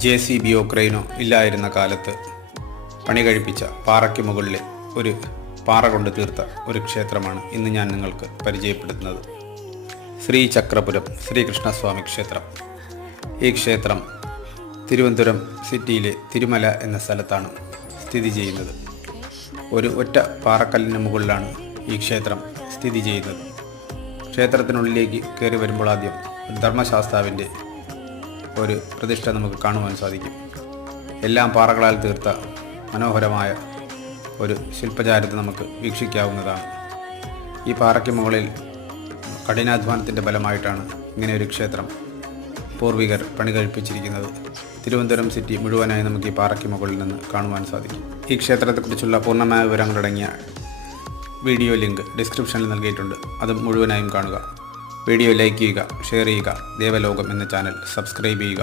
JCBയോ ക്രെയിനോ ഇല്ലായിരുന്ന കാലത്ത് പണി കഴിപ്പിച്ച പാറയ്ക്ക് മുകളിലെ ഒരു പാറ കൊണ്ട് തീർത്ത ഒരു ക്ഷേത്രമാണ് ഇന്ന് ഞാൻ നിങ്ങൾക്ക് പരിചയപ്പെടുത്തുന്നത്. ശ്രീ ചക്രപുരം ശ്രീകൃഷ്ണസ്വാമി ക്ഷേത്രം. ഈ ക്ഷേത്രം തിരുവനന്തപുരം സിറ്റിയിലെ തിരുമല എന്ന സ്ഥലത്താണ് സ്ഥിതി ചെയ്യുന്നത്. ഒരു ഒറ്റ പാറക്കല്ലിന് മുകളിലാണ് ഈ ക്ഷേത്രം സ്ഥിതി ചെയ്യുന്നത്. ക്ഷേത്രത്തിനുള്ളിലേക്ക് കയറി വരുമ്പോൾ ആദ്യം ധർമ്മശാസ്താവിൻ്റെ ഒരു പ്രതിഷ്ഠ നമുക്ക് കാണുവാൻ സാധിക്കും. എല്ലാം പാറകളാൽ തീർത്ത മനോഹരമായ ഒരു ശില്പചാരത്തെ നമുക്ക് വീക്ഷിക്കാവുന്നതാണ്. ഈ പാറയ്ക്ക് മുകളിൽ കഠിനാധ്വാനത്തിൻ്റെ ഫലമായിട്ടാണ് ഇങ്ങനെ ഒരു ക്ഷേത്രം പൂർവികർ പണി കഴിപ്പിച്ചിരിക്കുന്നത്. തിരുവനന്തപുരം സിറ്റി മുഴുവനായി നമുക്ക് ഈ പാറയ്ക്ക് മുകളിൽ നിന്ന് കാണുവാൻ സാധിക്കും. ഈ ക്ഷേത്രത്തെക്കുറിച്ചുള്ള പൂർണ്ണമായ വിവരങ്ങളടങ്ങിയ വീഡിയോ ലിങ്ക് ഡിസ്ക്രിപ്ഷനിൽ നൽകിയിട്ടുണ്ട്. അത് മുഴുവനായും കാണുക. വീഡിയോ ലൈക്ക് ചെയ്യുക, ഷെയർ ചെയ്യുക. ദേവലോകം എന്ന ചാനൽ സബ്സ്ക്രൈബ് ചെയ്യുക.